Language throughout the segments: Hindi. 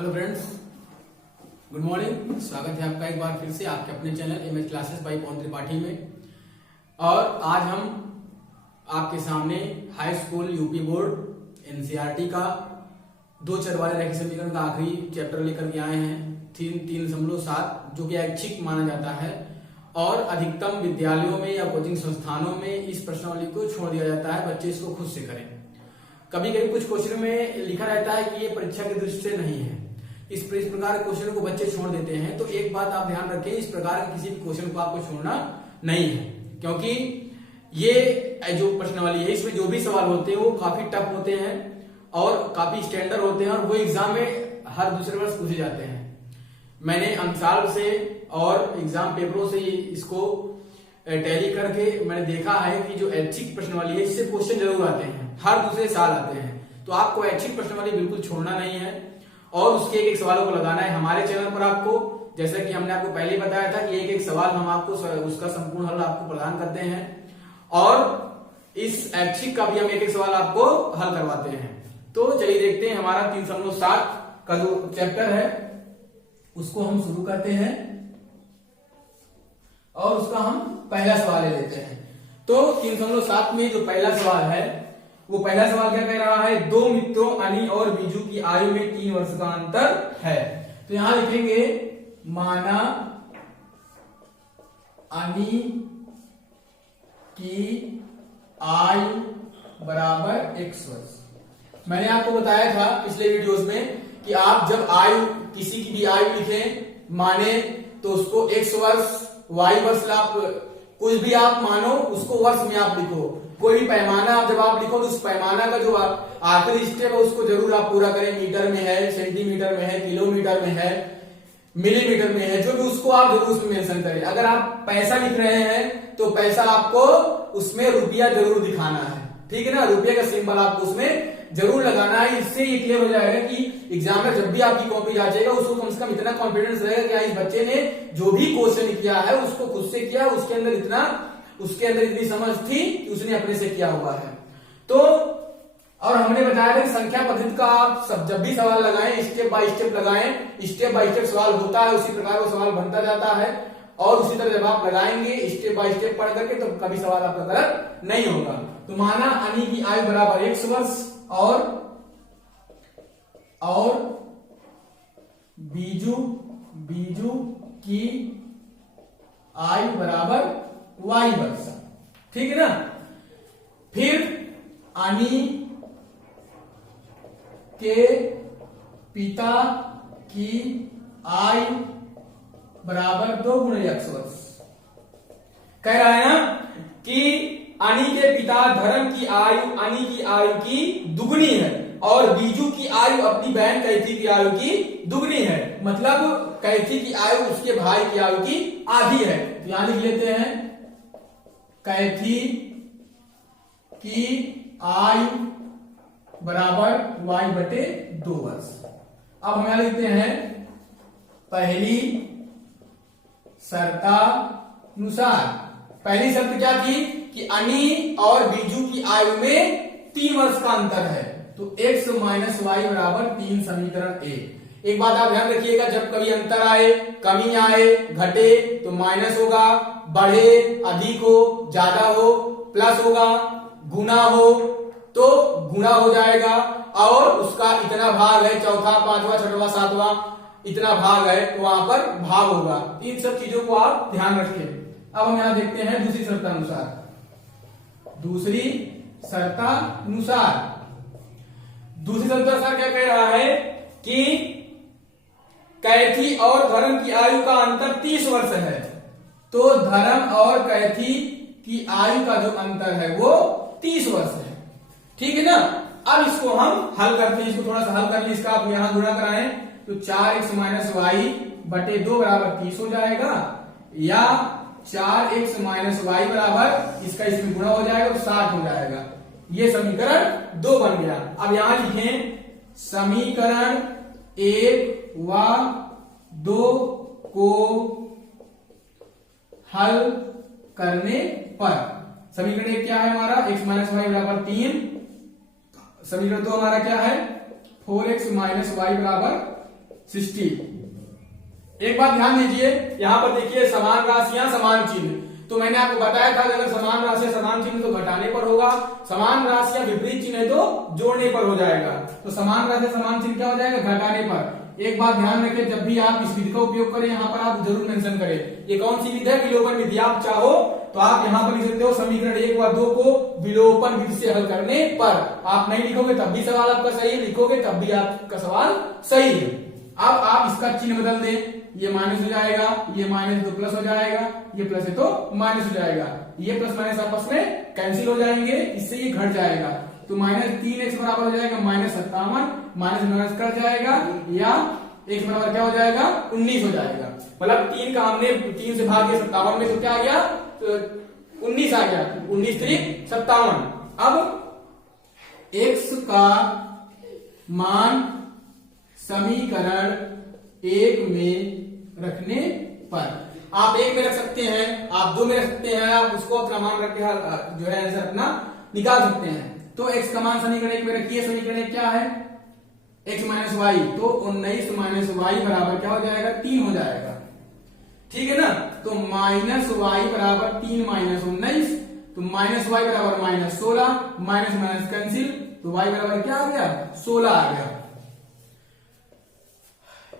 Hello friends, good morning. स्वागत है आपका एक बार फिर से आपके अपने चैनल एमएच क्लासेस बाय पवन त्रिपाठी में। और आज हम आपके सामने high school UP board NCERT का दो चर वाले रैखिक समीकरण का आखिरी चैप्टर लेकर के आए हैं 3.7, जो कि ऐच्छिक माना जाता है और अधिकतम विद्यालयों में या कोचिंग संस्थानों में इस प्रश्नावली को छोड़ दिया जाता है, बच्चे इसको खुद से करें। कभी कभी कुछ क्वेश्चन में लिखा रहता है कि ये परीक्षा की दृष्टि से नहीं है, इस प्रकार के क्वेश्चन को बच्चे छोड़ देते हैं। तो एक बात आप ध्यान रखें, इस प्रकार के किसी भी क्वेश्चन को आपको छोड़ना नहीं है, क्योंकि ये जो प्रश्नावली है इसमें जो भी सवाल होते हैं वो काफी टफ होते हैं और काफी स्टैंडर्ड होते हैं और वो एग्जाम में हर दूसरे वर्ष पूछे जाते हैं। मैंने अंसाल से और एग्जाम पेपरों से इसको टैली करके मैंने देखा है कि जो ऐच्छिक प्रश्नावली है इससे क्वेश्चन जरूर आते हैं, हर दूसरे साल आते हैं। तो आपको ऐच्छिक प्रश्नावली बिल्कुल छोड़ना नहीं है और उसके एक एक सवालों को लगाना है हमारे चैनल पर। आपको जैसा कि हमने आपको पहले बताया था कि एक एक सवाल हम आपको उसका संपूर्ण हल आपको प्रदान करते हैं और इस ऐच्छिक का भी हम एक एक सवाल आपको हल करवाते हैं। तो चलिए देखते हैं हमारा 3.7 का जो चैप्टर है उसको हम शुरू करते हैं और उसका हम पहला सवाल ले लेते हैं। तो 3.7 में जो पहला सवाल है वो पहला सवाल क्या कह रहा है, दो मित्रों अनी और बीजू की आयु में 3 वर्ष का अंतर है। तो यहां लिखेंगे माना अनी की आयु बराबर x वर्ष। मैंने आपको बताया था पिछले वीडियोस में कि आप जब आयु किसी की भी आयु लिखें माने तो उसको x वर्ष y वर्ष आप कुछ भी आप मानो उसको वर्ष में आप लिखो। कोई भी पैमाना आप जब आप लिखो तो उस पैमाना का जो आखिरी स्टेप है उसको जरूर आप पूरा करें। मीटर में है, सेंटीमीटर में है, किलोमीटर में है, मिलीमीटर में है, जो भी उसको आप जरूर उसमें मेंशन करें। अगर आप पैसा लिख रहे हैं तो पैसा आपको उसमें रुपया जरूर दिखाना है, ठीक है ना। रुपये का सिंबल आपको उसमें जरूर लगाना है। इससे ये क्लियर हो जाएगा कि एग्जाम में जब भी आपकी कॉपी जांचेगा उसको कम से कम इतना कॉन्फिडेंस रहेगा कि इस बच्चे ने जो भी क्वेश्चन किया है उसको खुद से किया, उसके अंदर इतनी समझ थी कि उसने अपने से किया हुआ है। तो और हमने बताया था कि संख्या पद्धति का आप जब भी सवाल लगाएं स्टेप बाय स्टेप लगाएं, स्टेप बाय स्टेप सवाल होता है उसी प्रकार वो सवाल बनता जाता है और उसी तरह जब आप लगाएंगे स्टेप बाय स्टेप पढ़ करके तो कभी सवाल आपका गलत नहीं होगा। तो माना अनी की आयु बराबर x वर्ष और बीजू की आयु बराबर y वर्ष, ठीक है ना। फिर अनी के पिता की आयु बराबर 2 गुणे x वर्ष। कह रहा है ना कि अनी के पिता धर्म की आयु अनी की आयु की दुगनी है और बीजू की आयु अपनी बहन कैथी की आयु की दुगनी है। मतलब कैथी की आयु उसके भाई की आयु की आधी है। तो यहां लिख लेते हैं कैथी की आयु बराबर y/2 वर्ष। अब हम यहां लिखते हैं पहली शर्तानुसार। पहली शर्त क्या थी कि अनी और बीजू की आयु में 3 वर्ष का अंतर है। तो x - y बराबर 3 समीकरण एक बात आप ध्यान रखिएगा, जब कभी अंतर आए, कमी आए, घटे तो माइनस होगा, बढ़े, अधिक हो, ज्यादा हो, प्लस होगा, गुना हो तो गुना हो जाएगा और उसका इतना भाग है, चौथा, पांचवा, छठवां, सातवां इतना भाग है तो वहां पर भाग होगा। इन सब चीजों को आप ध्यान रखें। अब हम यहां देखते हैं दूसरी शर्तानुसार क्या कह रहा है कि कैथी और धर्म की आयु का अंतर 30 वर्ष है। तो धर्म और कैथी की आयु का जो अंतर है वो 30 वर्ष है, ठीक है ना। अब इसको हम हल करते हैं, इसको थोड़ा सा हल कर ली, इसका आप यहां गुणा कराएं तो 4x - y/2 बराबर 30 हो जाएगा या 4x - y बराबर इसका इसमें गुणा हो जाएगा तो 60 हो जाएगा। ये समीकरण 2 बन गया। अब यहां लिखें समीकरण 1 व 2 को हल करने पर समीकरण 1 क्या है हमारा, x - y बराबर 3। समीकरण 2 हमारा क्या है, 4x - y बराबर 60। एक बात ध्यान दीजिए, यहां पर देखिए समान राशियां समान चिन्ह, तो मैंने आपको बताया था कि अगर समान राशियां समान चिन्ह तो घटाने पर होगा, समान राशियां विपरीत चिन्ह है तो जोड़ने पर हो जाएगा। तो समान राशियां समान चिन्ह क्या हो जाएगा, घटाने पर। एक बात ध्यान रखें, जब भी आप इस विधि का उपयोग करें यहाँ पर आप जरूर मेंशन करें ये कौन सी विधि है, विलोपन विधि। आप चाहो तो आप यहाँ पर लिख सकते हो समीकरण 1 व 2 को विलोपन विधि से हल करने पर। आप नहीं लिखोगे तब भी सवाल आपका सही है, लिखोगे तब भी आपका सवाल सही है। अब आप इसका चिन्ह बदल दें, ये माइनस हो जाएगा, ये माइनस तो प्लस हो जाएगा, ये प्लस है तो माइनस हो जाएगा, ये प्लस माइनस आपस में कैंसिल हो जाएंगे, इससे ये घट जाएगा। तो -3x बराबर हो जाएगा -57, माइनस माइनस कट जाएगा, या x बराबर क्या हो जाएगा 19 हो जाएगा। मतलब 3 का हमने 3 से भाग दिया 57 में, तो क्या आ गया, तो 19 आ गया, 19 3 57। अब x का मान समीकरण 1 में रखने पर, आप 1 में रख सकते हैं, आप 2 में रख सकते हैं, आप उसको अपना मान रख के जो है आंसर अपना निकाल सकते हैं। तो x का मान समीकरण 1 में रखिए, समीकरण 1 क्या है, x माइनस वाई, तो 19 माइनस वाई बराबर क्या हो जाएगा 3 हो जाएगा, ठीक है ना। तो माइनस वाई बराबर 3 माइनस 19, तो माइनस वाई बराबर -16, माइनस माइनस कैंसिल, तो y बराबर क्या आ गया 16 आ गया।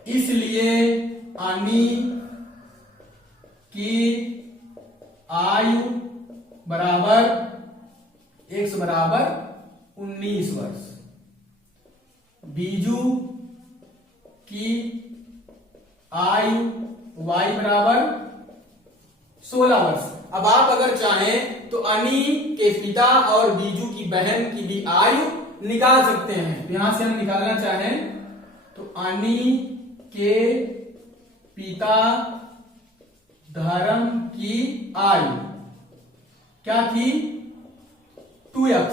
इसलिए अनी की आयु बराबर x बराबर 19 वर्ष, बीजू की आयु y बराबर 16 वर्ष। अब आप अगर चाहें तो अनी के पिता और बीजू की बहन की भी आयु निकाल सकते हैं। तो यहां से हम निकालना चाहें तो अनी के पिता धर्म की आयु क्या थी 2x,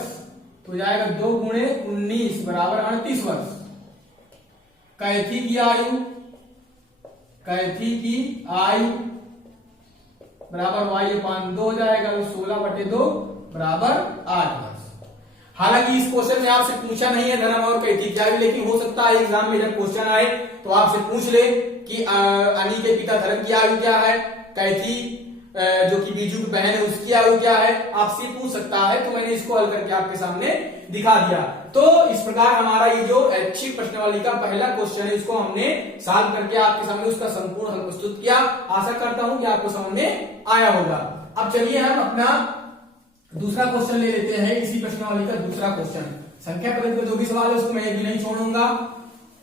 तो जाएगा 2 गुणे 19 बराबर 38 वर्ष। कैथी की आयु, कैथी की आयु बराबर y/2 हो जाएगा, तो 16/2 बराबर 8 वर्ष। हालांकि इस क्वेश्चन में आपसे पूछा नहीं है धर्म और कैथी क्या है, लेकिन हो सकता है एग्जाम में जब क्वेश्चन आए तो आपसे पूछ ले कि अनी के पिता धर्म की आयु क्या है, कैथी जो कि बीजू की बहन है उसकी आयु क्या है, आपसे पूछ सकता है। तो मैंने इसको हल करके आपके सामने दिखा दिया। तो इस प्रकार हमारा ये जो ऐच्छिक प्रश्नावली का पहला क्वेश्चन है इसको हमने सॉल्व करके आपके सामने उसका संपूर्ण हल प्रस्तुत किया। आशा करता हूं कि आपको समझ में आया होगा। अब चलिए हम अपना दूसरा क्वेश्चन ले लेते हैं, इसी प्रश्नावली का दूसरा क्वेश्चन। संख्या पद्धति में जो भी सवाल है उसको मैं भी नहीं छोड़ूंगा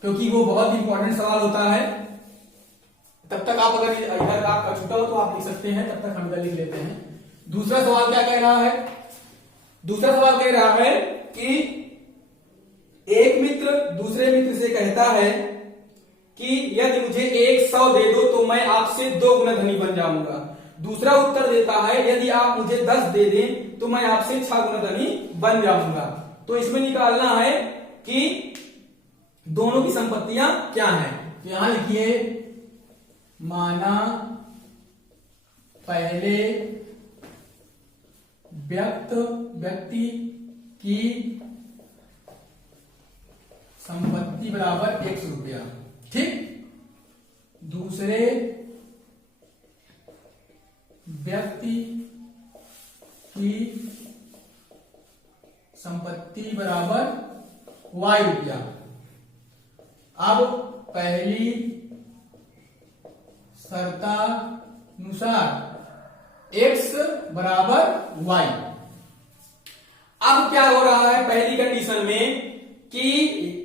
क्योंकि वो बहुत इंपॉर्टेंट सवाल होता है। तब तक आप अगर इधर आपका छूटा हो तो आप लिख सकते हैं, तब तक हम इधर लिख लेते हैं। दूसरा सवाल क्या कह रहा है, दूसरा सवाल कह रहा है कि एक मित्र दूसरे मित्र से कहता है कि यदि मुझे 100 दे दो तो मैं आपसे 2 गुना धनी बन जाऊंगा। दूसरा उत्तर देता है यदि आप मुझे 10 दे दें तो मैं आपसे 6 गुना धनी बन जाऊंगा। तो इसमें निकालना है कि दोनों की संपत्तियां क्या हैं। तो यहां लिखिए, माना पहले व्यक्ति की संपत्ति बराबर 100 रुपया, ठीक। दूसरे व्यक्ति की संपत्ति बराबर y रुपया। अब पहली शर्तानुसार x बराबर y। अब क्या हो रहा है पहली कंडीशन में कि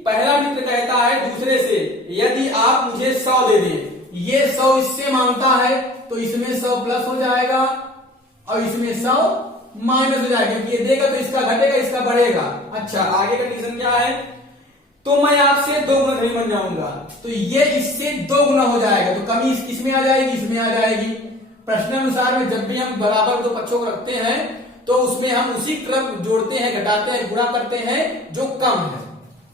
पहला मित्र कहता है दूसरे से यदि आप मुझे 100 दे दें, ये 100 इससे मांगता है तो इसमें 100 प्लस हो जाएगा और इसमें 100 माइनस हो जाएगा, क्योंकि ये देगा तो इसका घटेगा इसका बढ़ेगा। अच्छा, आगे कंडीशन क्या है, तो मैं आपसे 2 गुना धनी बन जाऊंगा, तो ये इससे 2 गुना हो जाएगा, तो कमी किसमें आ जाएगी, इसमें आ जाएगी। प्रश्नानुसार में जब भी हम बराबर 2 पक्षों को रखते हैं तो उसमें हम उसी क्रम जोड़ते हैं, घटाते हैं, गुणा करते हैं जो कम है।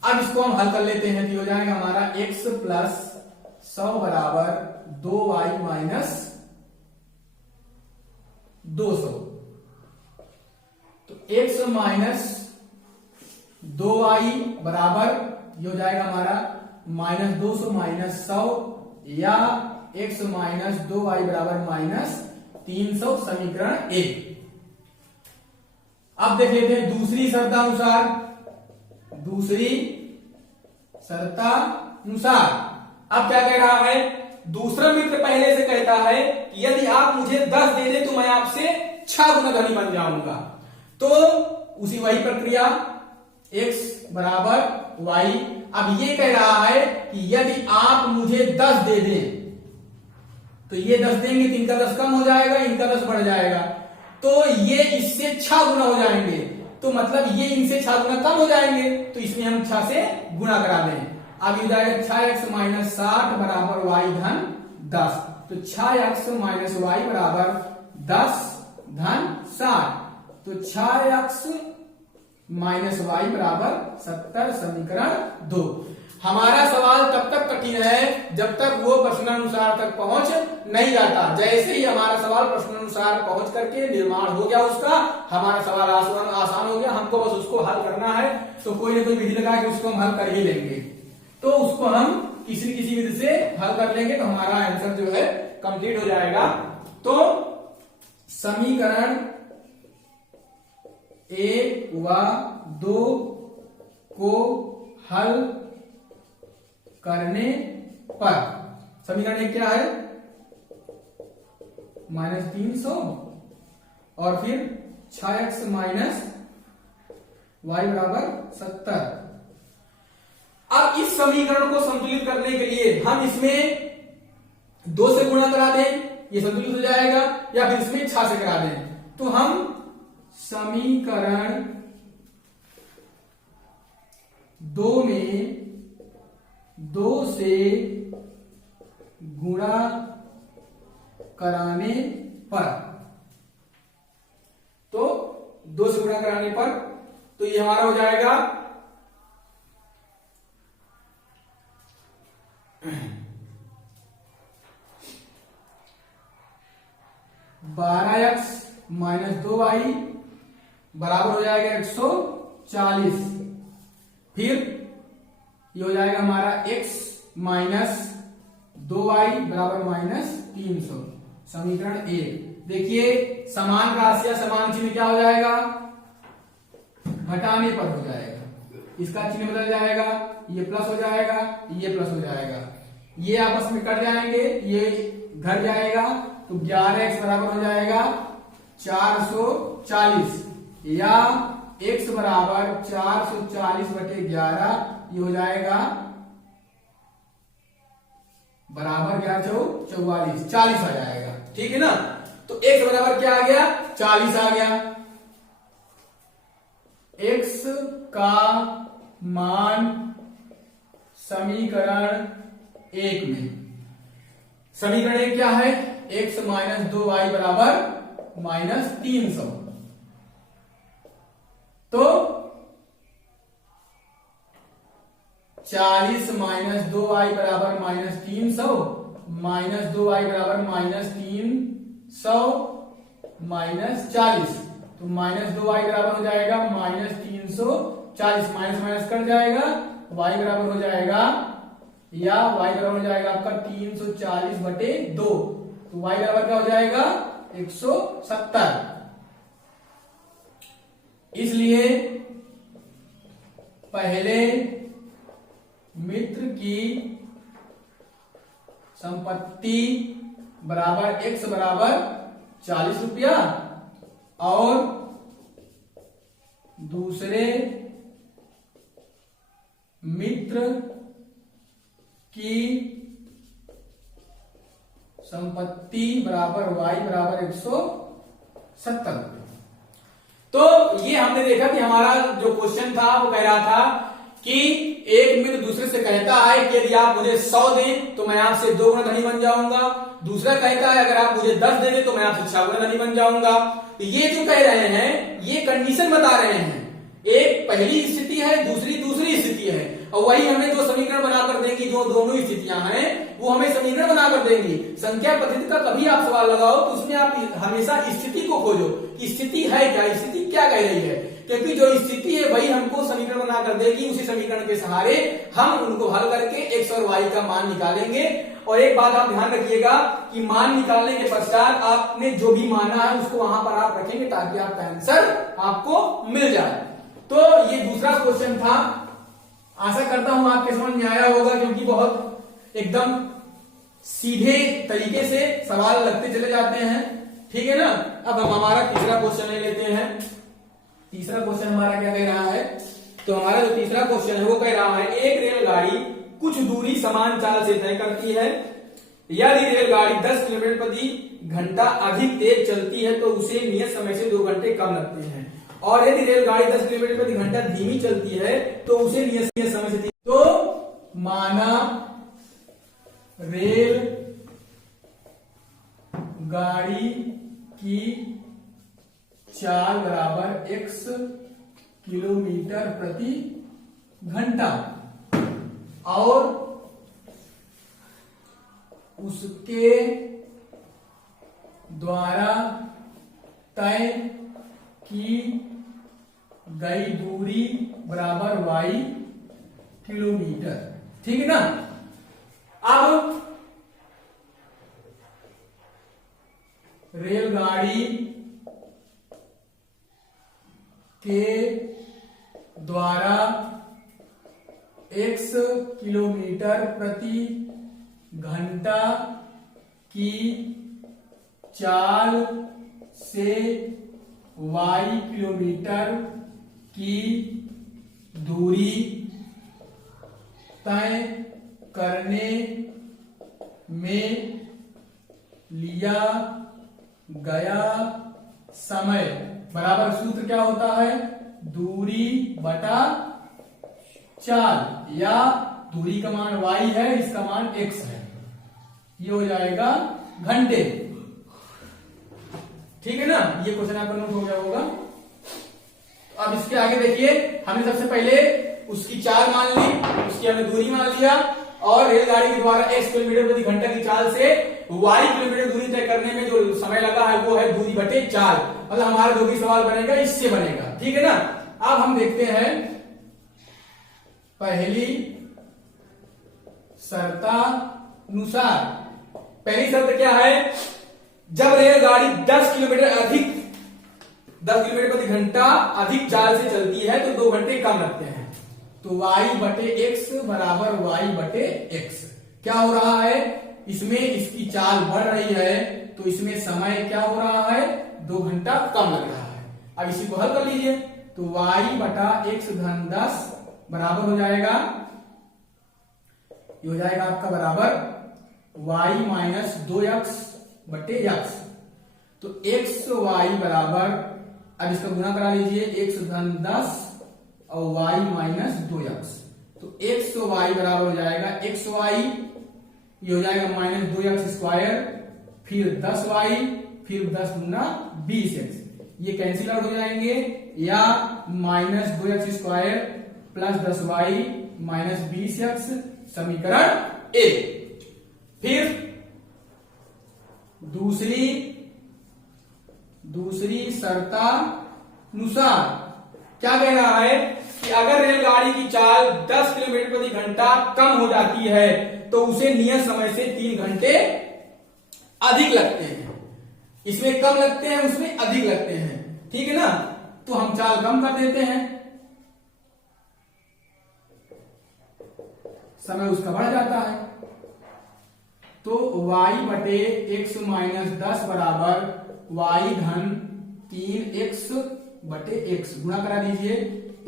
अब इसको हम हल कर लेते हैं, तो हो जाएगा हमारा x प्लस 100 बराबर 2y माइनस 200। तो x माइनस 2y बराबर ये हो जाएगा हमारा -200 -100 या x माइनस 2y बराबर -300 समीकरण 1। अब देख लेते हैं दूसरी शर्तानुसार। अब क्या कह रहा है, दूसरा मित्र पहले से कहता है कि यदि आप मुझे 10 दे दे तो मैं आपसे 6 गुना धनी बन जाऊंगा। तो उसी वही प्रक्रिया x बराबर y। अब ये कह रहा है कि यदि आप मुझे 10 दे दें तो ये 10 देंगे तो इनका 10 कम हो जाएगा, इनका 10 बढ़ जाएगा, तो ये इससे 6 गुना हो जाएंगे, तो मतलब ये इनसे 6 गुना कम हो जाएंगे, तो इसमें हम 6 से गुणा करा दें। अब ये जाएगा 6x माइनस 60 बराबर y धन 10, तो 6x माइनस y बराबर 10 धन 60, तो 6x माइनस y बराबर 70 समीकरण 2। हमारा सवाल तब तक कठिन है जब तक वो प्रश्नानुसार तक पहुंच नहीं जाता। जैसे ही हमारा सवाल प्रश्नानुसार पहुंच करके निर्माण हो गया उसका, हमारा सवाल आसान हो गया, हमको बस उसको हल करना है। तो कोई ना कोई विधि लगा के उसको हम हल कर ही लेंगे, तो उसको हम किसी विधि से हल कर लेंगे तो हमारा आंसर जो है कंप्लीट हो जाएगा। तो समीकरण 1 व 2 को हल करने पर समीकरण 1 क्या है, -300 और फिर 6x माइनस y बराबर 70। अब इस समीकरण को संतुलित करने के लिए हम इसमें 2 से गुणा करा दें, ये संतुलित हो जाएगा, या फिर इसमें 6 से करा दें। तो हम समीकरण 2 में 2 से गुणा कराने पर, तो 2 से गुणा कराने पर तो ये हमारा हो जाएगा 12x माइनस 2y बराबर हो जाएगा 140। फिर ये हो जाएगा हमारा x माइनस 2y बराबर -300 समीकरण 1। देखिए समान राशियां समान चिन्ह क्या हो जाएगा, घटाने पर हो जाएगा, इसका चिन्ह बदल जाएगा, ये प्लस हो जाएगा, ये प्लस हो जाएगा, ये आपस में कट जाएंगे, ये घर जाएगा, तो 11x बराबर हो जाएगा 440 या x बराबर 440/11, ये हो जाएगा बराबर 44 40 आ जाएगा। ठीक है ना, तो x बराबर क्या आ गया, 40 आ गया। x का मान समीकरण 1 में, समीकरण 1 क्या है, x माइनस 2y बराबर -300। तो 40 माइनस 2y बराबर -300 माइनस 2y बराबर -300 -40, तो -2y बराबर हो जाएगा -340, माइनस माइनस कट जाएगा, y बराबर हो जाएगा या y बराबर हो जाएगा आपका 340/2, तो y बराबर क्या हो जाएगा 170। इसलिए पहले मित्र की संपत्ति बराबर x बराबर 40 रुपया और दूसरे मित्र की संपत्ति बराबर y बराबर 170। तो ये हमने देखा कि हमारा जो क्वेश्चन था वो कह रहा था कि एक मित्र दूसरे से कहता है कि यदि आप मुझे 100 दें तो मैं आपसे 2 गुना धनी बन जाऊंगा। दूसरा कहता है अगर आप मुझे 10 दे दें तो मैं आपसे 6 गुना धनी बन जाऊंगा। तो ये जो कह रहे हैं ये कंडीशन बता रहे हैं, एक पहली स्थिति है, दूसरी स्थिति है, और वही हमें जो समीकरण बनाकर देंगी, जो दोनों स्थितियां हैं वो हमें समीकरण बनाकर देंगी। संख्या पद्धति का कभी आप सवाल लगाओ तो उसमें आप हमेशा स्थिति को खोजो कि स्थिति है क्या, स्थिति क्या कह रही है। क्योंकि जो स्थिति है वही हमको समीकरण बना कर देगी। उसी समीकरण के सहारे हम उनको हल करके x और y का मान निकालेंगे। और एक बात आप ध्यान रखिएगा कि मान निकालने के पश्चात आपने जो भी माना है उसको वहां पर आप रखेंगे ताकि आपका आंसर आपको मिल जाए। तो ये दूसरा क्वेश्चन था। आशा करता हूं आपके समझ में आया होगा, क्योंकि बहुत एकदम सीधे तरीके से सवाल लगते चले जाते हैं। ठीक है ना। अब हम हमारा तीसरा क्वेश्चन ले लेते हैं। तीसरा क्वेश्चन हमारा क्या कह रहा है? तो हमारा जो तीसरा क्वेश्चन है वो कह रहा है एक रेलगाड़ी कुछ दूरी समान चाल से तय करती है। यदि रेलगाड़ी 10 किलोमीटर प्रति घंटा अधिक तेज चलती है तो उसे नियत समय से 2 घंटे कम लगते हैं। और यदि रेलगाड़ी 10 किलोमीटर प्रति घंटा धीमी चलती है तो उसे नियत समय से तो माना रेल गाड़ी की चाल बराबर x किलोमीटर प्रति घंटा और उसके द्वारा तय की गई दूरी बराबर y किलोमीटर। ठीक है ना। अब रेलगाड़ी के द्वारा x किलोमीटर प्रति घंटा की चाल से y किलोमीटर की दूरी तय करने में लिया गया समय बराबर सूत्र क्या होता है? दूरी बटा चाल, या दूरी का मान y है, इसका मान x है, ये हो जाएगा घंटे। ठीक है ना। ये क्वेश्चन आपका नोट हो गया होगा। अब इसके आगे देखिए, हमने सबसे पहले उसकी चाल मान ली, उसकी हमने दूरी मान लिया, और रेलगाड़ी के द्वारा x किलोमीटर प्रति घंटा की चाल से y किलोमीटर दूरी तय करने में जो समय लगा है वो है दूरी बटे चाल। मतलब हमारा जो भी सवाल बनेगा इससे बनेगा। ठीक है ना। अब हम देखते हैं पहली शर्तानुसार। पहली शर्त क्या है? जब रेलगाड़ी 10 किलोमीटर प्रति घंटा अधिक चाल से चलती है तो 2 घंटे कम लगते हैं। तो y बटे x बराबर y बटे x। क्या हो रहा है? इसमें इसकी चाल बढ़ रही है तो इसमें समय क्या हो रहा है? 2 घंटा कम लग रहा है। अब इसी को हल कर लीजिए। तो y बटा x धन 10 बराबर हो जाएगा, ये हो जाएगा आपका बराबर y माइनस 2x बटे x। तो x y बराबर, अब इसका गुना करा लीजिए, x धन 10 और y माइनस 2x। तो x y बराबर हो जाएगा xy, ये हो जाएगा माइनस 2x स्क्वायर, फिर 10y, फिर 10 गुना 20x। ये कैंसिल आउट हो जाएंगे, या minus 2x square plus 10y minus 20x, समीकरण ए। फिर दूसरी शर्तानुसार क्या कह रहा है कि अगर रेलगाड़ी की चाल 10 किलोमीटर प्रति घंटा कम हो जाती है तो उसे नियत समय से 3 घंटे अधिक लगते हैं। इसमें कम लगते हैं, उसमें अधिक लगते हैं। ठीक है ना। तो हम चाल कम कर देते हैं, समय उसका बढ़ जाता है। तो y बटे x माइनस 10 बराबर y धन 3x बटे x। गुणा करा दीजिए,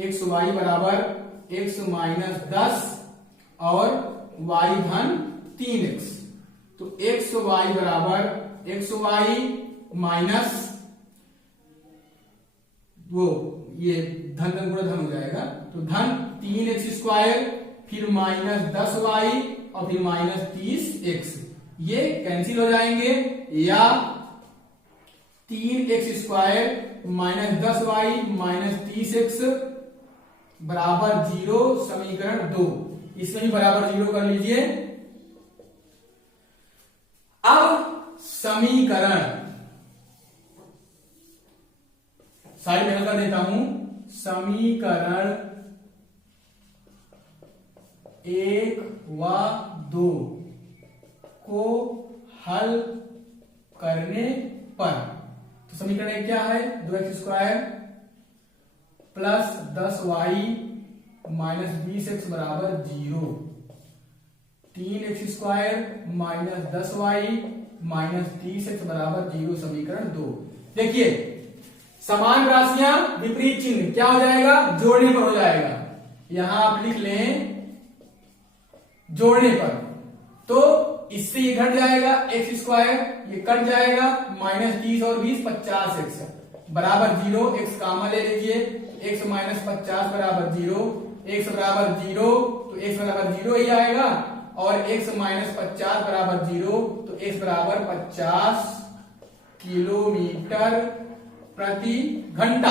x y बराबर x माइनस 10 और y धन 3x। तो x y बराबर x y माइनस वो ये धन धन गुणा धन हो जाएगा, तो धन 3x स्क्वायर, फिर माइनस 10y और फिर माइनस 30x। ये कैंसिल हो जाएंगे, या 3x square minus 10y minus 30x बराबर 0, समीकरण 2। इसमें भी बराबर 0 कर लीजिए। अब समीकरण साइड में कर देता हूं। समीकरण 1 व 2 को हल करने पर, तो समीकरण 1 क्या है, 2x² plus 10y minus 20x बराबर 0, 3x² minus 10y minus 30x बराबर 0, समीकरण 2। देखिए समान राशियां विपरीत चिन्ह क्या हो जाएगा, जोड़ने पर हो जाएगा। यहां आप लिख लें जोड़ने पर, तो इससे ये घट जाएगा x², ये कट जाएगा, माइनस 30 और 20 50x बराबर 0, x कामा ले लीजिए, x माइनस 50 बराबर 0, x बराबर 0, तो x बराबर 0 ही आएगा, और x माइनस 50 बराबर 0, तो x बराबर 50 किलोमीटर प्रति घंटा।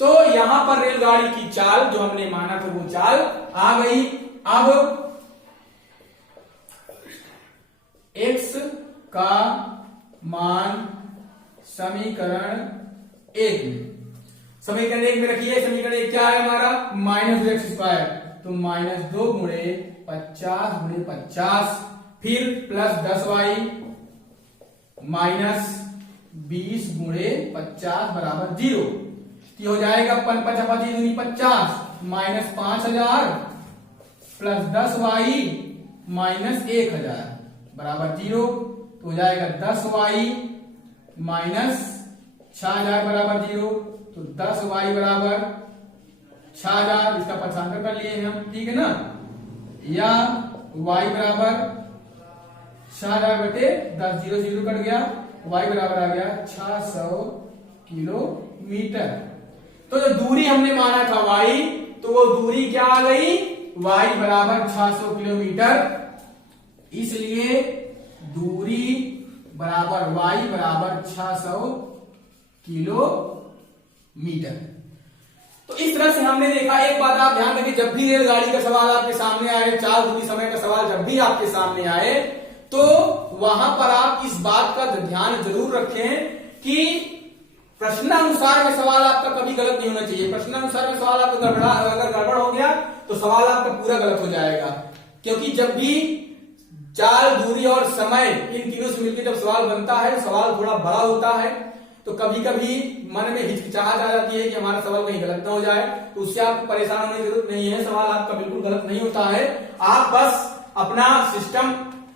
तो यहां पर रेलगाड़ी की चाल जो हमने माना था वो चाल आ गई। अब x का मान समीकरण 1 में, समीकरण 1 में रखिए। समीकरण 1 क्या है हमारा, माइनस 2x², तो माइनस 2 गुणे 50 गुणे 50, फिर प्लस 10y माइनस 20 गुणे 50 बराबर 0, तो हो जाएगा 50 माइनस 5000 प्लस 10y माइनस 1000 बराबर 0, तो हो जाएगा 10y माइनस 6000 बराबर 0, तो 10y बराबर 6000, इसका पक्षांतर कर लिए हम, ठीक है ना, या y बराबर 6000 बटे 10, 0 0 कट गया, y बराबर आ गया 600 किलोमीटर। तो जो दूरी हमने माना था y, तो वो दूरी क्या आ गई, y बराबर 600 किलोमीटर, इसलिए दूरी बराबर y बराबर 600 किलोमीटर। तो इस तरह से हमने देखा। एक बात आप ध्यान रखिए, जब भी रेलगाड़ी का सवाल आपके सामने आए, चाल दूरी समय का सवाल जब भी आपके सामने आए, तो वहां पर आप इस बात का ध्यान जरूर रखें कि प्रश्नानुसार में सवाल आपका कभी गलत नहीं होना चाहिए। प्रश्नानुसार में सवाल आपका अगर गड़बड़ हो गया तो सवाल आपका पूरा गलत हो जाएगा, क्योंकि जब भी चाल, दूरी और समय इन तीनों से मिलकर जब सवाल बनता है तो सवाल थोड़ा बड़ा होता है, तो कभी कभी मन में हिचकिचाहट आ जाती है कि हमारा सवाल कहीं गलत ना हो जाए, तो उससे आपको परेशान होने की जरूरत नहीं है। सवाल आपका बिल्कुल गलत नहीं होता है। आप बस अपना सिस्टम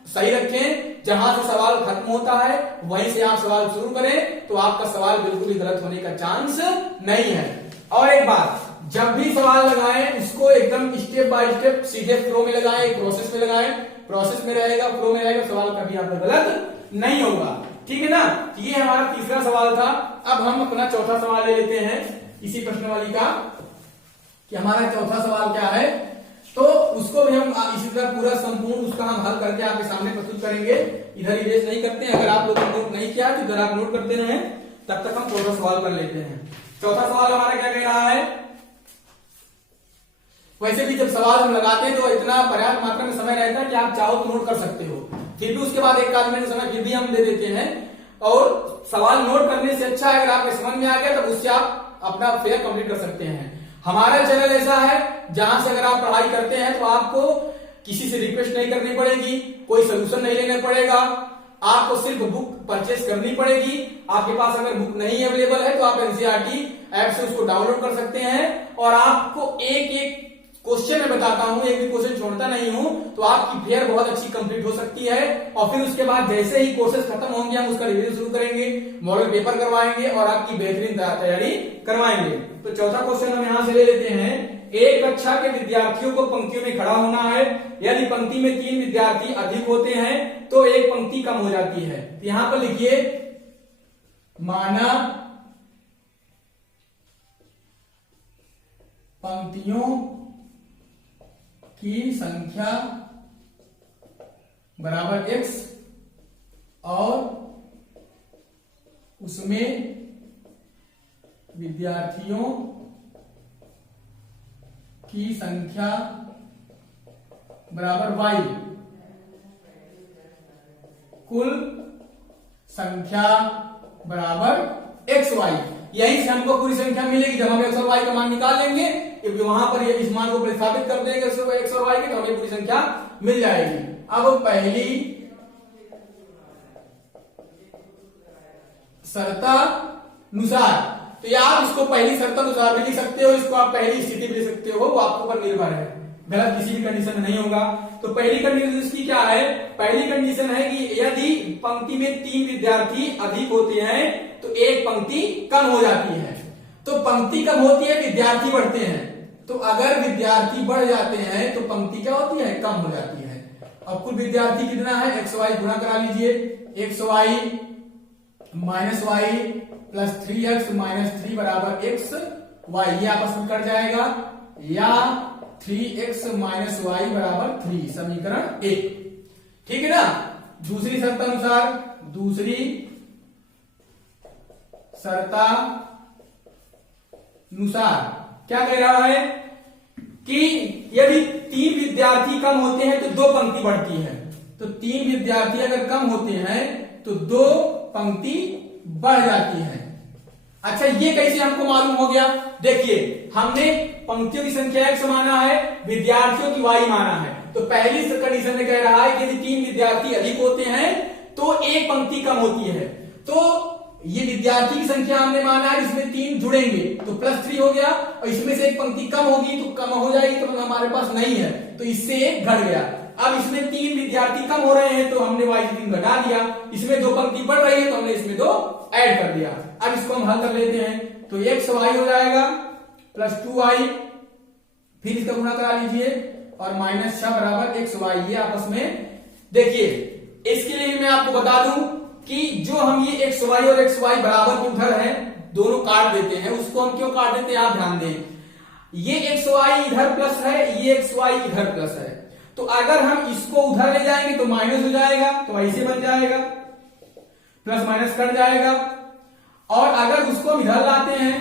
सही रखें, जहां से सवाल खत्म होता है वहीं से आप सवाल शुरू करें, तो आपका सवाल बिल्कुल भी गलत होने का चांस नहीं है। और एक बात, जब भी सवाल लगाएं उसको एकदम स्टेप बाय स्टेप सीधे फ्लो में लगाएं, एक प्रोसेस में लगाएं, प्रोसेस में रहेगा, फ्लो में रहेगा, सवाल कभी आपका गलत नहीं होगा, ठीक है ना। ये हमारा तीसरा सवाल था। अब हम अपना चौथा सवाल ले लेते हैं इसी प्रश्नावली का, कि हमारा चौथा सवाल क्या है, तो उसको भी हम इसी तरह पूरा संपूर्ण उसका हम हल करके आपके सामने प्रस्तुत करेंगे। इधर इरेज नहीं करते हैं, अगर आप लोगों ने नोट नहीं किया तो इधर आप नोट करते रहें, तब तक हम चौथा सवाल कर लेते हैं। चौथा सवाल हमारा क्या कह रहा है, वैसे भी जब सवाल हम लगाते हैं तो इतना पर्याप्त मात्रा में समय रहता है कि आप चाहो तो नोट कर सकते हो, फिर भी उसके बाद एक आध मिनट समय फिर भी हम दे देते हैं। और सवाल नोट करने से अच्छा है अगर आपके समझ में आ गया तो उससे आप अपना फेयर कंप्लीट कर सकते हैं। हमारा चैनल ऐसा है जहां से अगर आप पढ़ाई करते हैं तो आपको किसी से रिक्वेस्ट नहीं करनी पड़ेगी, कोई सोल्यूशन नहीं लेना पड़ेगा, आपको सिर्फ बुक परचेस करनी पड़ेगी। आपके पास अगर बुक नहीं अवेलेबल है तो आप एनसीईआरटी ऐप से उसको डाउनलोड कर सकते हैं, और आपको एक एक क्वेश्चन मैं बताता हूं, एक भी क्वेश्चन छोड़ता नहीं हूं, तो आपकी फेयर बहुत अच्छी कंप्लीट हो सकती है। और फिर उसके बाद जैसे ही कोर्सेज खत्म होंगे हम उसका रिवीजन शुरू करेंगे, मॉडल पेपर करवाएंगे और आपकी बेहतरीन तैयारी करवाएंगे। तो चौथा क्वेश्चन हम यहां से ले लेते हैं। एक कक्षा के विद्यार्थियों को पंक्तियों में खड़ा होना है, यदि पंक्ति में 3 विद्यार्थी अधिक होते हैं तो एक पंक्ति कम हो जाती है। तो यहां पर लिखिए, माना पंक्तियों की संख्या बराबर x और उसमें विद्यार्थियों की संख्या बराबर y, कुल संख्या बराबर xy। यहीं से हमको पूरी संख्या मिलेगी। जब हम x और y का मान निकाल लेंगे, वहां पर इस मान को प्रतिस्थापित कर देंगे x और y के, तो हमें पूरी संख्या मिल जाएगी। अब पहली शर्तानुसार, तो यार इसको पहली शर्तानुसार भी लिख सकते हो, इसको आप पहली स्थिति भी लिख सकते हो, वो आपके ऊपर निर्भर है, गलत किसी भी कंडीशन में नहीं होगा। तो पहली कंडीशन इसकी क्या है? पहली कंडीशन है कि यदि पंक्ति में 3 विद्यार्थी अधिक होते हैं तो एक पंक्ति कम हो जाती है। तो पंक्ति कम होती है, विद्यार्थी बढ़ते हैं। तो अगर विद्यार्थी बढ़ जाते हैं तो पंक्ति क्या होती है? कम हो जाती है। अब कुल विद्यार्थी कितना है? एक्स वाई गुणा करा लीजिए, x y minus y plus 3x minus 3 बराबर एक्स वाई, ये आपस में कट जाएगा, या 3x माइनस वाई बराबर 3, समीकरण 1। ठीक है ना। दूसरी शर्तानुसार, दूसरी शर्तानुसार क्या कह रहा है कि यदि 3 विद्यार्थी कम होते हैं तो 2 पंक्ति बढ़ती है। तो 3 विद्यार्थी अगर कम होते हैं तो 2 पंक्ति बढ़ जाती है। अच्छा, ये कैसे हमको मालूम हो गया? देखिए, हमने पंक्तियों की संख्या x माना है, विद्यार्थियों की y माना है। तो पहली कंडीशन में कह रहा है कि यदि 3 विद्यार्थी अधिक होते हैं तो एक पंक्ति कम होती है। तो ये विद्यार्थी की संख्या हमने माना है, इसमें 3 जुड़ेंगे तो +3 हो गया, और इसमें से एक पंक्ति कम होगी तो कम हो जाएगी, तो हमारे पास नहीं है, तो इससे एक घट गया। अब इसमें 3 विद्यार्थी कम हो रहे हैं तो हमने y से 3 घटा दिया, इसमें 2 पंक्ति बढ़ रही है तो हमने इसमें 2 ऐड कर दिया। अब इसको हम हल कर लेते हैं, तो x y हो जाएगा प्लस 2y, फिर इसका गुणा करा लीजिए, और माइनस 6 बराबर एक्स वाई, ये आपस में। देखिए, इसके लिए मैं आपको बता दूं कि जो हम ये एक्स वाई और एक्स वाई बराबर के उधर है, दोनों काट देते हैं। उसको हम क्यों काट देते हैं आप ध्यान दें, ये एक्स वाई इधर प्लस है, ये एक्स वाई इधर प्लस है, तो अगर हम इसको उधर ले जाएंगे तो माइनस हो जाएगा, तो ऐसे बन जाएगा, प्लस माइनस कट जाएगा। और अगर उसको हम इधर लाते हैं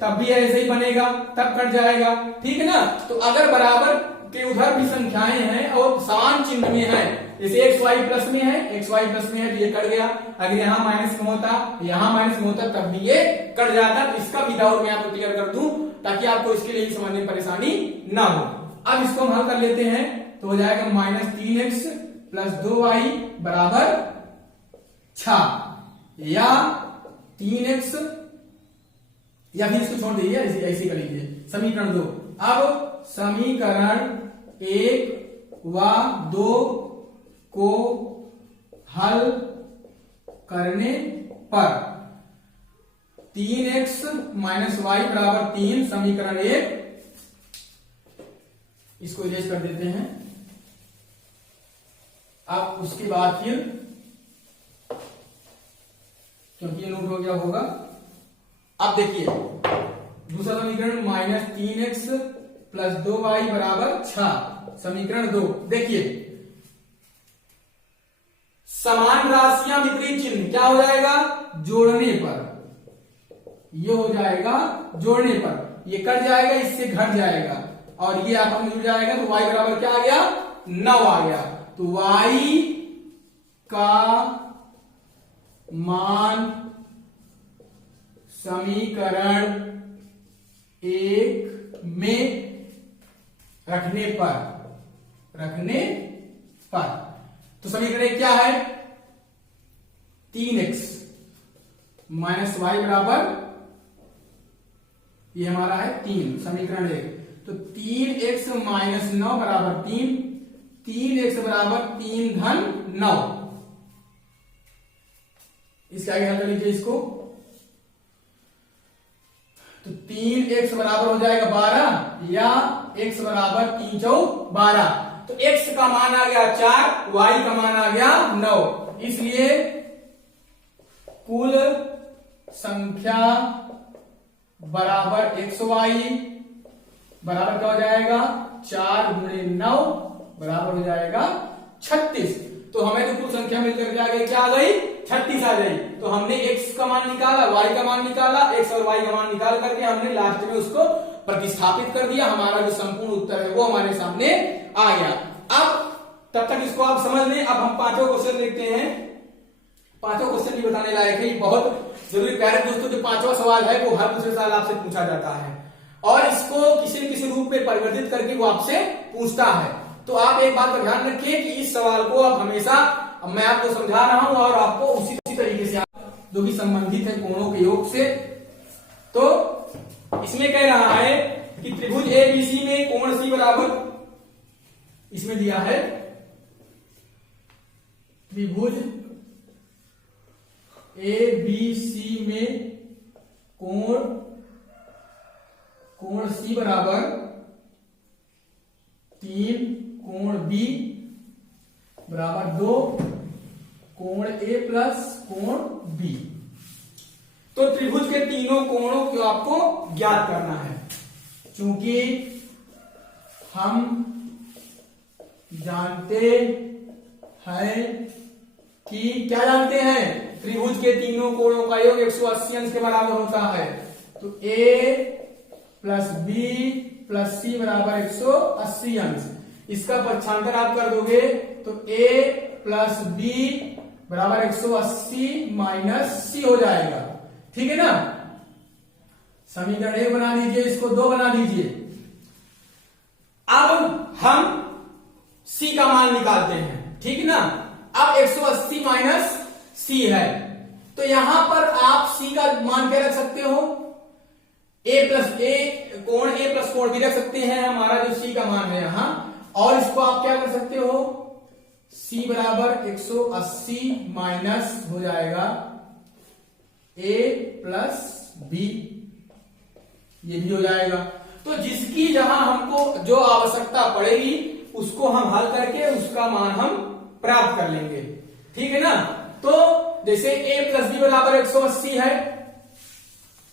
तब भी ऐसे ही बनेगा, तब कट जाएगा। ठीक है ना। तो अगर बराबर के उधर भी संख्याएं हैं और समान चिन्ह में है, जैसे एक्स वाई प्लस में है, एक्स वाई प्लस में है तो ये कट गया। अगर यहाँ माइनस में होता, यहाँ माइनस में होता, तब भी ये कट जाता। तो इसका भी डाउट मैं आपको क्लियर कर दूं ताकि आपको इसके लिए समझने में परेशानी ना हो। अब इसको हम हल कर लेते हैं, तो हो जाएगा माइनस 3x प्लस 2y बराबर 6, या 3x, या फिर इसको छोड़ दीजिए, ऐसे कर लीजिए, समीकरण 2। अब समीकरण 1 व 2 को हल करने पर 3x माइनस वाई बराबर 3, समीकरण 1, इसको इरेज कर देते हैं। अब उसके बाद फिर, क्योंकि ये नोट हो गया होगा, अब देखिए दूसरा समीकरण माइनस 3x प्लस 2y बराबर 6, समीकरण 2। देखिए, समान राशियां विपरीत चिन्ह क्या हो जाएगा? जोड़ने पर, ये हो जाएगा जोड़ने पर, ये कट जाएगा, इससे घट जाएगा, और ये आपस में जुड़ जाएगा, तो y बराबर क्या आ गया? 9 आ गया। तो y का मान समीकरण 1 में रखने पर, तो समीकरण 1 क्या है? 3x माइनस वाई बराबर, ये हमारा है 3, समीकरण 1। तो 3x माइनस 9 बराबर 3, 3x बराबर 3 धन 9। इसके आगे हल कर लीजिए इसको, तो 3x बराबर हो जाएगा 12, या x बराबर 3 चौक 12। तो x का मान आ गया 4, y का मान आ गया 9। इसलिए कुल संख्या बराबर xy बराबर क्या हो जाएगा? 4 गुणे 9 बराबर हो जाएगा 36। तो हमें तो कुल संख्या मिलकर के आ गई, क्या आ गई? 36 आ गई। तो हमने x का मान निकाला, y का मान निकाला, x और y का मान निकाल करके हमने लास्ट में उसको प्रतिस्थापित कर दिया। हमारा जो संपूर्ण उत्तर है वो हमारे सामने आ गया। अब तब तक इसको आप समझ लें। अब हम 5वां क्वेश्चन देखते हैं। 5वां क्वेश्चन भी बताने लायक है, बहुत जरूरी प्यारे दोस्तों जो पांचवा सवाल है वो हर दूसरे साल आपसे पूछा जाता है और इसको किसी न किसी रूप में परिवर्तित करके वो आपसे पूछता है। तो आप एक बात का ध्यान रखिए कि इस सवाल को आप हमेशा मैं आपको समझा रहा हूं और आपको उसी तरीके से जो कि संबंधित है कोणों के योग से। तो इसमें कह रहा है कि त्रिभुज एबीसी में कोण सी बराबर, इसमें दिया है त्रिभुज एबीसी में कोण सी बराबर 3, कोण बी बराबर 2, कोण ए प्लस कोण बी। तो त्रिभुज के तीनों कोणों को आपको ज्ञात करना है। चूंकि हम जानते हैं कि क्या जानते हैं, त्रिभुज के तीनों कोणों का योग 180 अंश के बराबर होता है। तो ए प्लस बी प्लस सी बराबर 180 अंश। इसका पक्षांतर आप कर दोगे तो a प्लस बी बराबर 180 माइनस सी हो जाएगा। ठीक है ना। समीकरण 1 बना दीजिए, इसको 2 बना दीजिए। अब हम c का मान निकालते हैं। ठीक है ना। अब 180 माइनस c है तो यहां पर आप c का मान क्या रख सकते हो, कोण a प्लस कोण b रख सकते हैं, हमारा जो c का मान है यहां। और इसको आप क्या कर सकते हो, c बराबर 180 माइनस हो जाएगा a प्लस b, ये भी हो जाएगा। तो जिसकी जहां हमको जो आवश्यकता पड़ेगी उसको हम हल करके उसका मान हम प्राप्त कर लेंगे। ठीक है ना। तो जैसे a प्लस बी बराबर 180 है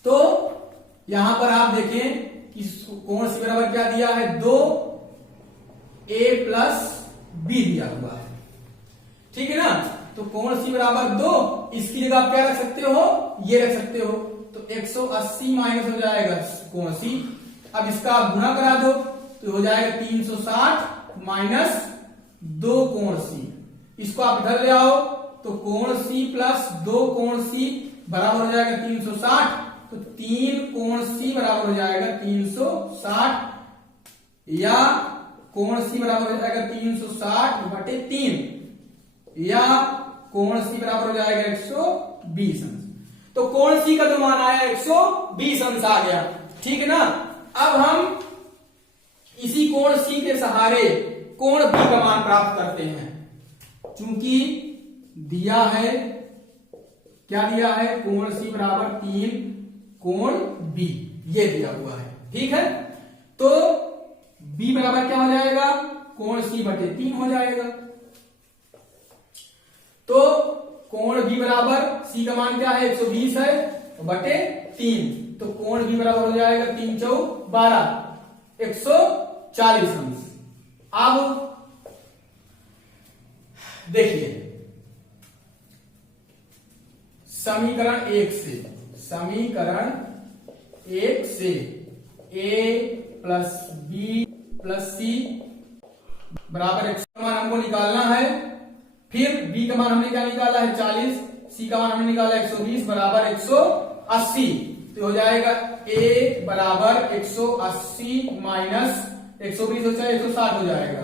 तो यहां पर आप देखें कि कोण सी बराबर क्या दिया है, 2 a प्लस बी दिया हुआ है। ठीक है ना। तो कोण सी बराबर 2, इसकी जगह आप क्या रख सकते हो, ये रख सकते हो। तो 180 माइनस हो जाएगा कोण सी। अब इसका आप गुणा करा दो तो हो जाएगा 360 माइनस 2 कोण सी। इसको आप इधर ले आओ तो कोण सी प्लस 2 कोण सी बराबर हो जाएगा 360। तो 3 कोण सी बराबर हो जाएगा 360 या कोण सी बराबर हो जाएगा 360 बटे 3 या कोण सी बराबर हो जाएगा 120 अंश। तो कोण सी का जो मान आया 120 अंश आ गया। ठीक है ना। अब हम इसी कोण सी के सहारे कोण बी का मान प्राप्त करते हैं। चूंकि दिया है, क्या दिया है, कोण सी बराबर 3 कोण बी, ये दिया हुआ है। ठीक है। तो b बराबर क्या हो जाएगा, कोण सी बटे 3 हो जाएगा। तो कोण b बराबर c का मान क्या है 120 है बटे 3। तो कोण b बराबर हो जाएगा 3 चौक 12, 140 अंश। अब देखिए समीकरण 1 से a प्लस बी प्लस सी बराबर 100 का मान हमको निकालना है। फिर b का मान हमने क्या निकाला है 40, c का मान हमने निकाला 120 बराबर 180। तो हो जाएगा a बराबर 180 माइनस 120 हो जाए 160 हो जाएगा।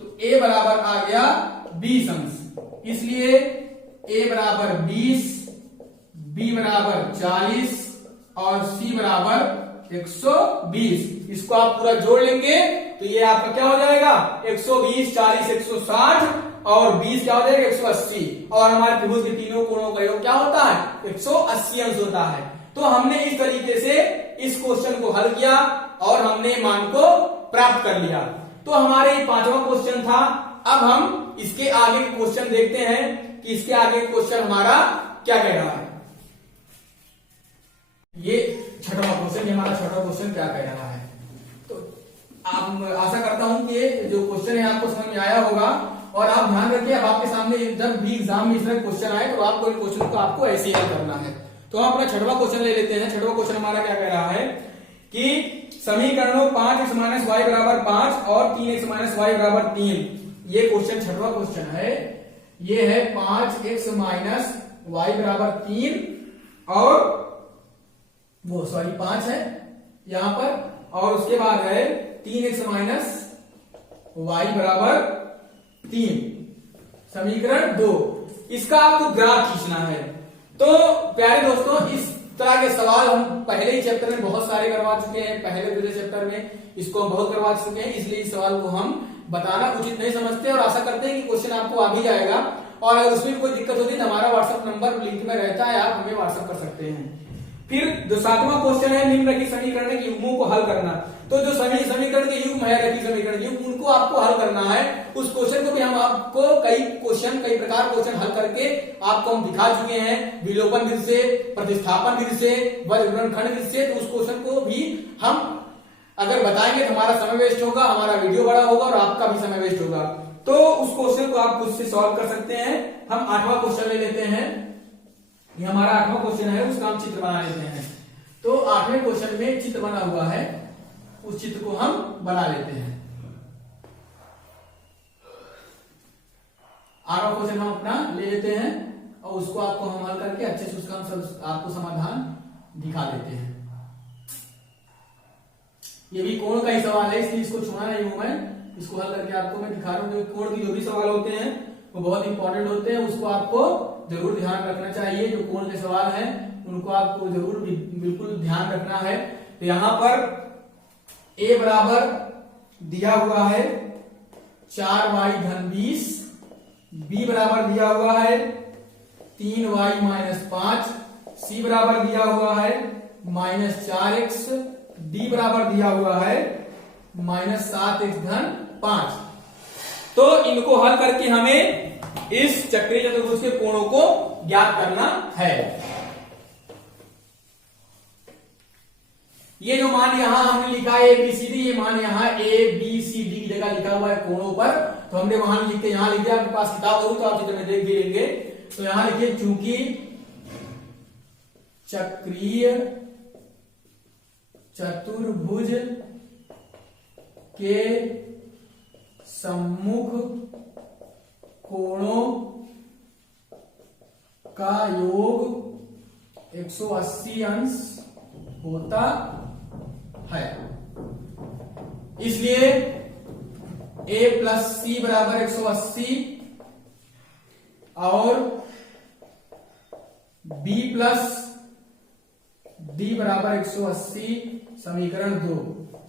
तो a बराबर आ गया 20 अंश। इसलिए a बराबर 20, b बराबर 40 और c बराबर 120। इसको आप पूरा जोड़ लेंगे तो ये आपका क्या हो जाएगा 120, 40, 160 और 20 क्या हो जाएगा 180। और हमारे त्रिभुज के तीनों कोणों का योग क्या होता है 180 अंश होता है। तो हमने इस तरीके से इस क्वेश्चन को हल किया और हमने मान को प्राप्त कर लिया। तो हमारे ये 5वां क्वेश्चन था। अब हम इसके आगे के क्वेश्चन देखते हैं कि इसके आगे क्वेश्चन हमारा क्या कह रहा है। ये 6वां क्वेश्चन, ये हमारा 6वां क्वेश्चन क्या कह रहा है। तो आप आशा करता हूं कि जो क्वेश्चन है आपको समझ में आया होगा। और आप ध्यान रखिए अब आपके सामने जब भी एग्जाम में इस तरह क्वेश्चन आए तो आपको इन क्वेश्चन को आपको ऐसे ही करना है। तो हम अपना 6वां क्वेश्चन ले लेते हैं। 6वां क्वेश्चन हमारा क्या कह रहा है कि समीकरणों 5x माइनस वाई बराबर 5 और 3x माइनस वाई बराबर 3। ये क्वेश्चन 6वां क्वेश्चन है। ये है 5x माइनस वाई बराबर 3 और वो सॉरी 5 है यहां पर, और उसके बाद है 3x माइनस वाई बराबर 3, समीकरण 2। इसका आपको ग्राफ खींचना है। तो प्यारे दोस्तों, इस तरह के सवाल हम पहले ही चैप्टर में बहुत सारे करवा चुके हैं, पहले दूसरे चैप्टर में इसको हम बहुत करवा चुके हैं, इसलिए इस सवाल को हम बताना उचित नहीं समझते और आशा करते हैं कि क्वेश्चन आपको आ भी जाएगा। और अगर उसमें कोई दिक्कत होती है तो हमारा व्हाट्सएप नंबर लिंक में रहता है, आप हमें व्हाट्सएप कर सकते हैं। फिर जो 7वां क्वेश्चन है, निम्नलिखित समीकरण के युग्मों को हल करना। तो जो समीकरण के युग्म है, रैखिक समीकरण के युग्म, उनको आपको हल करना है। उस क्वेश्चन को भी हम आपको कई प्रकार क्वेश्चन हल करके आपको हम दिखा चुके हैं, विलोपन विधि से, प्रतिस्थापन विधि से, वर्गखंड विधि से। तो उस क्वेश्चन को भी हम अगर बताएंगे तो हमारा समय वेस्ट होगा, हमारा वीडियो बड़ा होगा और आपका भी समय वेस्ट होगा। तो उस क्वेश्चन को आप खुद से सॉल्व कर सकते हैं। हम 8वां क्वेश्चन ले लेते हैं, ये हमारा 8वां क्वेश्चन है, उसका हम चित्र बना लेते हैं। तो 8वें क्वेश्चन में चित्र बना हुआ है, उस चित्र को हम बना लेते हैं। 8वां क्वेश्चन हम अपना ले लेते हैं और उसको आपको हम हल करके अच्छे से उसका हम आपको समाधान दिखा देते हैं। ये भी कोण का ही सवाल है, इसलिए इसको छुआ नहीं हूं मैं, इसको हल करके आपको मैं दिखा रहा हूं। कोण की जो भी सवाल होते हैं वो बहुत इंपॉर्टेंट होते हैं, उसको आपको जरूर ध्यान रखना चाहिए। जो कोण के सवाल हैं उनको आपको जरूर बिल्कुल ध्यान रखना है। तो यहां पर a बराबर दिया हुआ है 4y धन 20, b बराबर दिया हुआ है 3y माइनस 5, c बराबर दिया हुआ है माइनस 4x, d बराबर दिया हुआ है माइनस 7x धन 5। तो इनको हल करके हमें इस चक्रीय चतुर्भुज के कोणों को ज्ञात करना है। ये जो मान यहां हमने लिखा है ABCD, ये मान यहां ABCD की जगह लिखा हुआ है कोणों पर, तो हमने वहां लिख के यहां लिख दिया। आपके पास किताब हो तो आप चित्र में देख भी लेंगे। तो यहां लिखिए, चूंकि चक्रीय चतुर्भुज के सम्मुख कोणों का योग 180 अंश होता है, इसलिए a प्लस सी बराबर 180 और b प्लस d बराबर 180, समीकरण 2।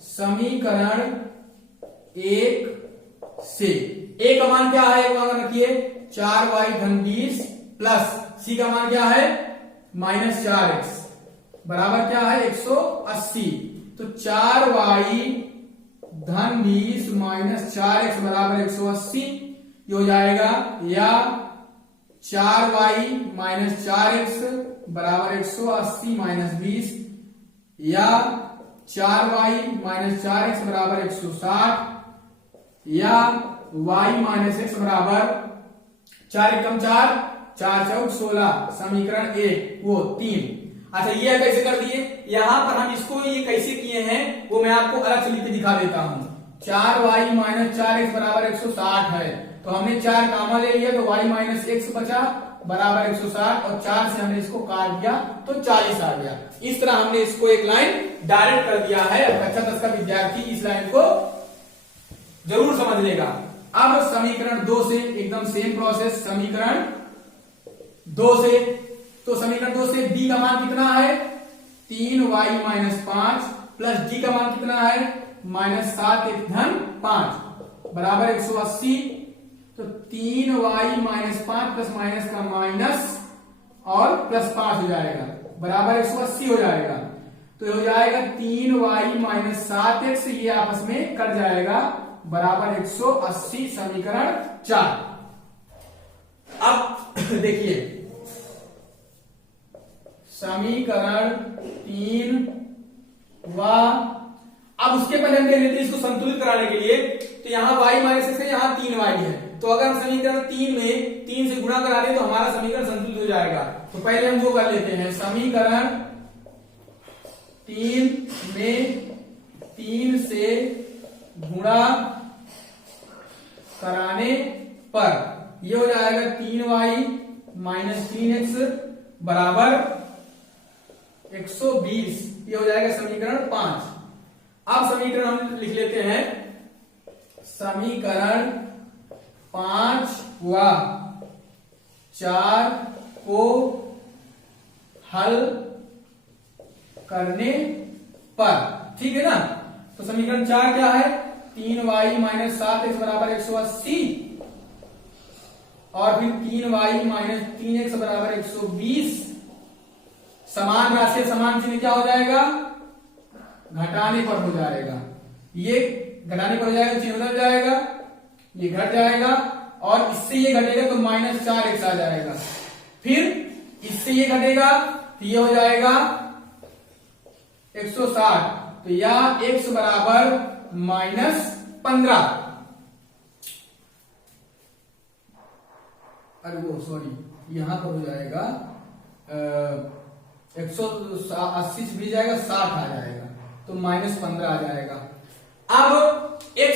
समीकरण 1 से a का मान क्या है, मान रखिए 4y धन 20 प्लस c का मान क्या है माइनस 4x बराबर क्या है 180। तो 4y धन 20 माइनस 4x बराबर 180 ये हो जाएगा, या 4y माइनस 4x बराबर 180 माइनस 20, या 4y माइनस 4x बराबर 160, या y माइनस x बराबर 4 एकम 4, 4 चौक 16, समीकरण 1 वो 3। अच्छा, ये कैसे कर दिए, यहां पर हम इसको ये कैसे किए हैं वो मैं आपको अलग से लिख के दिखा देता हूं। 4y माइनस 4x बराबर 160 है, तो हमने 4 कामा ले लिया तो y माइनस x बचा बराबर 160 और 4 से हमने इसको काट दिया तो 40 आ गया। इस तरह हमने इसको एक लाइन डायरेक्ट कर दिया है। कक्षा 10 का विद्यार्थी इस लाइन को जरूर समझ लेगा। अब समीकरण 2 से एकदम सेम प्रोसेस, समीकरण 2 से, तो समीकरण 2 से d का मान कितना है 3y माइनस 5 प्लस d का मान कितना है माइनस 7x धन 5 बराबर 180। तो 3y माइनस 5 प्लस माइनस का माइनस और प्लस 5 हो जाएगा बराबर 180 हो जाएगा। तो हो जाएगा 3y माइनस 7x, ये आपस में कट जाएगा बराबर 180, समीकरण 4। अब देखिए समीकरण 3 व अब उसके पहले हम देख लेते हैं इसको संतुलित कराने के लिए। तो यहाँ y माइनस x है, यहाँ 3y है, तो अगर हम समीकरण 3 में 3 से गुणा करा दें तो हमारा समीकरण संतुलित हो जाएगा। तो पहले हम वो कर लेते हैं, समीकरण 3 में 3 से गुणा कराने पर ये हो जाएगा 3y माइनस 3x बराबर 120, ये हो जाएगा समीकरण 5। अब समीकरण हम लिख लेते हैं, समीकरण 5 व 4 को हल करने पर, ठीक है ना। तो समीकरण 4 क्या है, 3y माइनस 7x बराबर 180 और फिर 3y माइनस 3x बराबर 120। समान राशि समान चिन्ह क्या हो जाएगा, घटाने पर हो जाएगा। ये घटाने पर हो जाएगा, चिन्ह बदल जाएगा, ये घट जाएगा और इससे ये घटेगा तो माइनस 4x आ जाएगा। फिर इससे ये घटेगा तो ये हो जाएगा 160, तो या x बराबर -15। अरे वो सॉरी, यहां पर हो जाएगा 180 से भी जाएगा 60 आ जाएगा, तो -15 आ जाएगा। अब x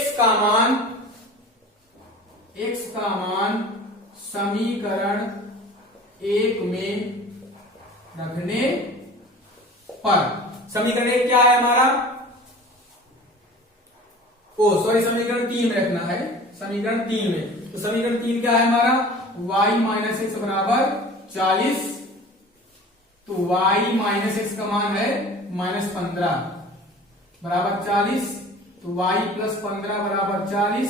का मान समीकरण 1 में रखने पर, समीकरण 1 क्या है हमारा, समीकरण 3 में रखना है, समीकरण 3 में। तो समीकरण 3 क्या है हमारा, y माइनस एक्स बराबर 40, तो y माइनस एक्स का मान है -15 बराबर 40, तो y प्लस 15 बराबर 40,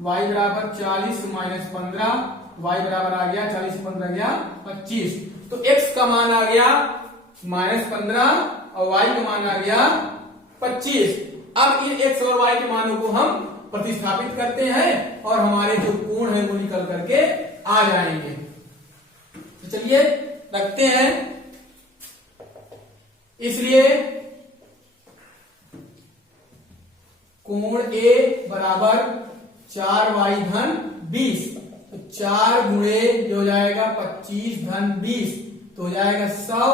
y बराबर 40 माइनस 15, y बराबर आ गया 40 15 गया 25। तो x का मान आ गया -15 और y का मान आ गया 25। अब इन x और y के मानों को हम प्रतिस्थापित करते हैं और हमारे जो कोण है वो निकल करके आ जाएंगे। तो चलिए रखते हैं। इसलिए कोण A बराबर 4y धन 20, तो 4 गुणे जो हो जाएगा 25 धन 20, तो हो जाएगा 100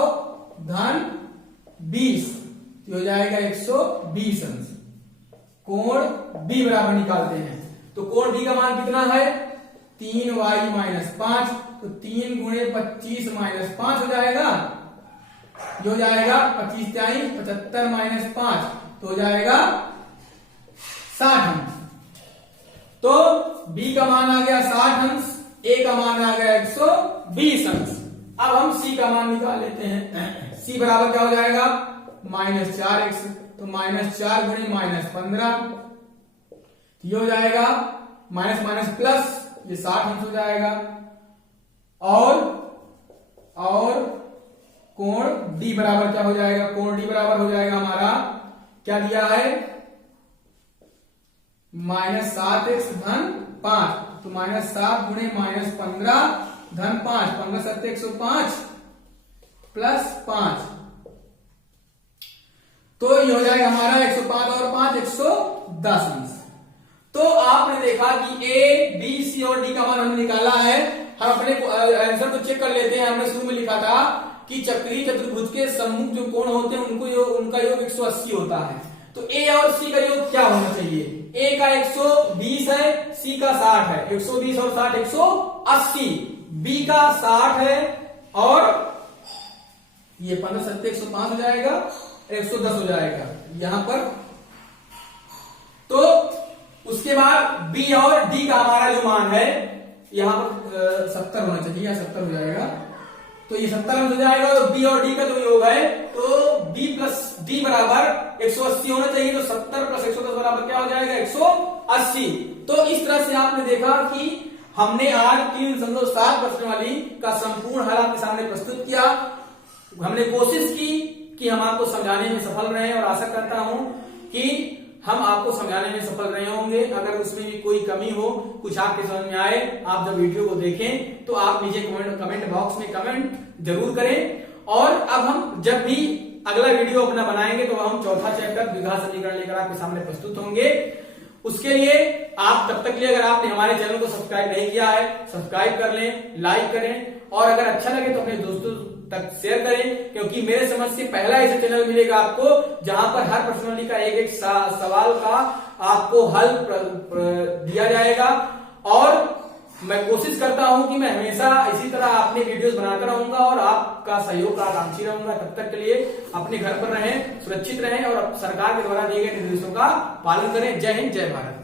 धन 20, तो हो जाएगा 120 अंश। कोण B बराबर निकालते हैं, तो कोण B का मान कितना है, 3y माइनस 5, तो 3 गुणे 25 माइनस 5 हो जाएगा, जो हो जाएगा 25 टाइम 75 माइनस 5, तो हो जाएगा 60 अंश। तो B का मान आ गया 60 अंश, A का मान आ गया 120 अंश। अब हम C का मान निकाल लेते हैं। C बराबर क्या हो जाएगा, -4x, तो -4 गुणे -15, ये हो जाएगा माइनस माइनस प्लस, ये 60 अंश हो जाएगा। और कोण D बराबर क्या हो जाएगा, कोण D बराबर हो जाएगा हमारा, क्या दिया है, -7x धन 5, तो -7 गुणे -15 धन 5, 15 7 105 प्लस 5, तो ये हो जाएगा हमारा 105 और 5 110 अंश। तो आपने देखा कि A, B, C और D का मान हमने निकाला है। हम अपने आंसर को चेक कर लेते हैं। हमने शुरू में लिखा था कि चक्रीय चतुर्भुज के सम्मुख जो कोण होते हैं उनका योग 180 होता है। तो A और C का योग क्या होना चाहिए, A का 120 है, C का 60 है, 120 और 60 180, B का 60 है और ये 15 7 105 हो जाएगा, 110 हो जाएगा यहां पर। तो उसके बाद B और D का हमारा जो मान है यहां पर 70 होना चाहिए, या 70 हो जाएगा, तो ये 70 हो जाएगा। और B और D का जो योग है तो B प्लस D बराबर 180 होना चाहिए, तो 70 प्लस 110 बराबर क्या हो जाएगा, 180। तो इस तरह से आपने देखा कि हमने आज 3.7 प्रश्नावली का संपूर्ण हल आपके सामने प्रस्तुत किया। हमने कोशिश की कि हम आपको समझाने में सफल रहे और आशा करता हूं कि हम आपको समझाने में सफल रहे होंगे। अगर उसमें भी कोई कमी हो, कुछ आपके समझ में आए, आप जब वीडियो को देखें तो आप नीचे कमेंट बॉक्स में कमेंट जरूर करें। और अब हम जब भी अगला वीडियो अपना बनाएंगे तो हम चौथा चैप्टर द्विघात समीकरण लेकर आपके सामने प्रस्तुत होंगे। उसके लिए आप तब तक के लिए अगर आपने हमारे चैनल को सब्सक्राइब नहीं किया है, सब्सक्राइब कर लें, लाइक करें और अगर अच्छा लगे तो अपने दोस्तों तक शेयर करें, क्योंकि मेरे समझ से पहला ऐसा चैनल मिलेगा आपको जहां पर हर प्रश्नावली का एक सवाल का आपको हल दिया जाएगा और मैं कोशिश करता हूं कि मैं हमेशा इसी तरह अपने वीडियोस बनाता रहूंगा और आपका सहयोग का आकांक्षी रहूंगा। तब तक के लिए अपने घर पर रहें, सुरक्षित रहें और सरकार के द्वारा दिए गए निर्देशों का पालन करें। जय हिंद, जय भारत।